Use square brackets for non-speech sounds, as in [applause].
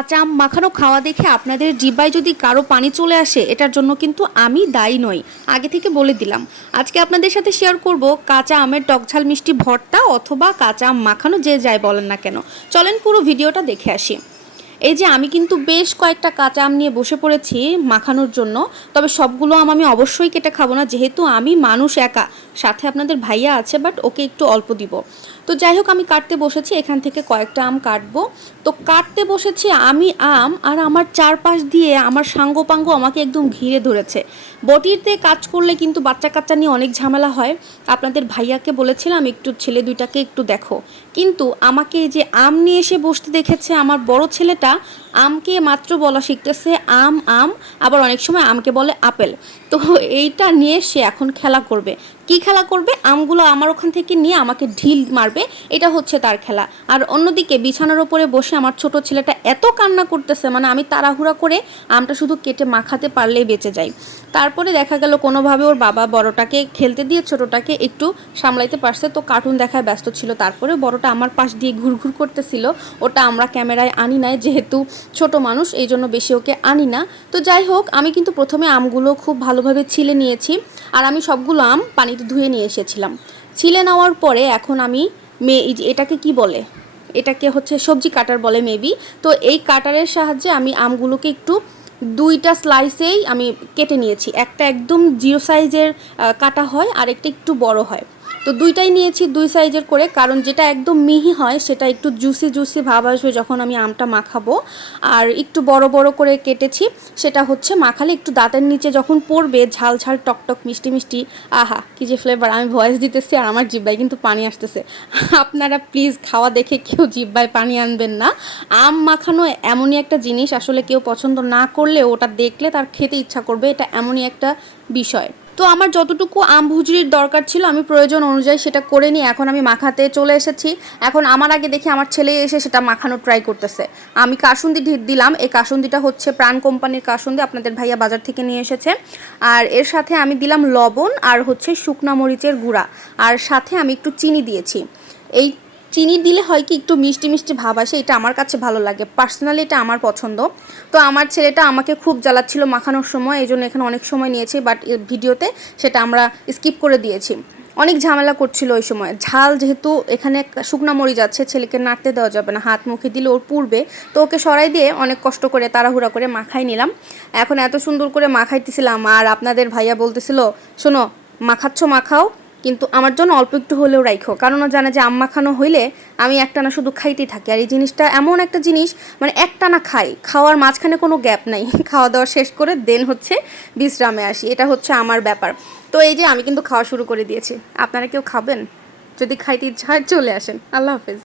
কাঁচা আম মাখানো খাওয়া দেখে আপনাদের জিব্বায় যদি কারও পানি চলে আসে, এটার জন্য কিন্তু আমি দায়ী নই। আগে থেকে বলে দিলাম। আজকে আপনাদের সাথে শেয়ার করব কাঁচা আমের টকঝাল মিষ্টি ভর্তা অথবা কাঁচা আম মাখানো যে যায় বলেন না কেন। চলেন পুরো ভিডিওটা দেখে আসি। এই যে আমি কিন্তু বেশ কয়েকটা কাঁচা আম নিয়ে বসে পড়েছি মাখানোর জন্য, তবে সবগুলো আম আমি অবশ্যই কেটে খাব না, যেহেতু আমি মানুষ একা। সাথে আপনাদের ভাইয়া আছে বাট ওকে একটু অল্প দিব। তো যাই হোক, আমি কাটতে বসেছি, এখান থেকে কয়েকটা আম কাটবো। তো কাটতে বসেছি আমি আম, আর আমার চারপাশ দিয়ে আমার সাঙ্গপাঙ্গ আমাকে একদম ঘিরে ধরেছে। বটিতে কাজ করলে কিন্তু বাচ্চা কাচ্চা নিয়ে অনেক ঝামেলা হয়। আপনাদের ভাইয়াকে বলেছিলাম, একটু ছেলে দুইটাকে একটু দেখো। কিন্তু আমাকে যে আম নিয়ে এসে বসতে দেখেছে আমার বড় ছেলেটা, আমকে মাত্র বলা শিখতেছে আম আম, আবার অনেক সময় আমকে বলে আপেল। তো এইটা নিয়ে সে এখন খেলা করবে। কি খেলা করবে? আমগুলো আমার ওখান থেকে নিয়ে আমাকে ঢিল মারবে। এটা হচ্ছে তার খেলা। আর অন্যদিকে বিছানার ওপরে বসে আমার ছোট ছেলেটা এত কান্না করতেছে মানে আমি তাড়াহুড়া করে আমটা শুধু কেটে মাখাতে পারলেই বেঁচে যাই। তারপরে দেখা গেল কোনোভাবে ওর বাবা বড়টাকে খেলতে দিয়ে ছোটটাকে একটু সামলাইতে পারছে। তো কার্টুন দেখায় ব্যস্ত ছিল। তারপরে বড়টা আমার পাশ দিয়ে ঘুরঘুর করতেছিল। ওটা আমরা ক্যামেরায় আনি নাই, যেহেতু ছোট মানুষ এই জন্য বেশি ওকে আনি না। তো যাই হোক, আমি কিন্তু প্রথমে আমগুলো খুব ভালোভাবে ছিলে নিয়েছি আর আমি সবগুলো আম পানিতে ধুয়ে নিয়ে এসেছিলাম। ছিলে নেওয়ার পরে এখন আমি মে এটাকে কি বলে? এটাকে হচ্ছে সবজি কাটার বলে মেবি তো এই কাটারের সাহায্যে আমি আমগুলোকে একটু দুইটা স্লাইসেই আমি কেটে নিয়েছি। একটা একদম জিরো সাইজের কাটা হয় আর একটা একটু বড় হয়। তো দুইটাই নিয়েছি দুই সাইজের করে, কারণ যেটা একদম মিহি হয়, সেটা একটু জুসি জুসি ভাব আসবে যখন আমি আমটা মাখাবো। আর একটু বড় বড় করে কেটেছি, সেটা হচ্ছে মাখালে একটু দাঁতের নিচে যখন পড়বে, ঝাল ঝাল টকটক মিষ্টি মিষ্টি, আহা, কি যে ফ্লেভার আমি ভয়েস দিতেছি আর আমার জিব্বায় কিন্তু পানি আসতেছে। আপনারা প্লিজ খাওয়া দেখে কেউ জিব্বায় পানি আনবেন না। আম মাখানো এমনই একটা জিনিস, আসলে কেউ পছন্দ না করলে ওটা দেখলে তার খেতে ইচ্ছা করবে, এটা এমনই একটা বিষয়। তো আমার যতটুকু আম ভুজরির দরকার ছিল, আমি প্রয়োজন অনুযায়ী সেটা করে নিই এখন আমি মাখাতে চলে এসেছি। এখন আমার আগে দেখি আমার ছেলে এসে সেটা মাখানো ট্রাই করতেছে। আমি কাসুন্দি ঢিট দিলাম, এই কাসুন্দিটা হচ্ছে প্রাণ কোম্পানির কাসুন্দি, আপনাদের ভাইয়া বাজার থেকে নিয়ে এসেছে। আর এর সাথে আমি দিলাম লবণ আর হচ্ছে শুকনা মরিচের গুঁড়া। আর সাথে আমি একটু চিনি দিয়েছি। এই চিনি দিলে হয় কি একটু মিষ্টি মিষ্টি ভাব আসে, এটা আমার কাছে ভালো লাগে। পার্সোনালি এটা আমার পছন্দ। তো আমার ছেলেটা আমাকে খুব জ্বালাচ্ছিল মাখানোর সময়, এই জন্য এখানে অনেক সময় নিয়েছি বাট ভিডিওতে সেটা আমরা স্কিপ করে দিয়েছি। অনেক ঝামেলা করছিল ওই সময়। ঝাল যেহেতু এখানে শুকনা মরিচ আছে, ছেলেকে নাড়তে দেওয়া যাবে না, হাত মুখে দিলে ওর পূর্বে তো ওকে সরাই দিয়ে অনেক কষ্ট করে তাড়াহুড়া করে মাখাই নিলাম। এখন এত সুন্দর করে মাখাইতেছিলাম, আর আপনাদের ভাইয়া বলতেছিল, শোনো, মাখাচ্ছ, মাখাও। কিন্তু আমার জন্য অল্প একটু হলেও রাইখো। কারণ জানে যে আম্মা খানো হইলে আমি একটা না শুধু খাইতেই থাকি। আর এই জিনিসটা এমন একটা জিনিস মানে একটা না খাই, খাওয়ার মাঝখানে কোনো গ্যাপ নাই। [laughs] খাওয়া দাওয়া শেষ করে দেন হচ্ছে বিশ্রামে আসি। এটা হচ্ছে আমার ব্যাপার। তো এই যে আমি কিন্তু খাওয়া শুরু করে দিয়েছি। আপনারা কেউ খাবেন? যদি খাইতে ইচ্ছা হয় চলে আসেন। আল্লাহ হাফেজ।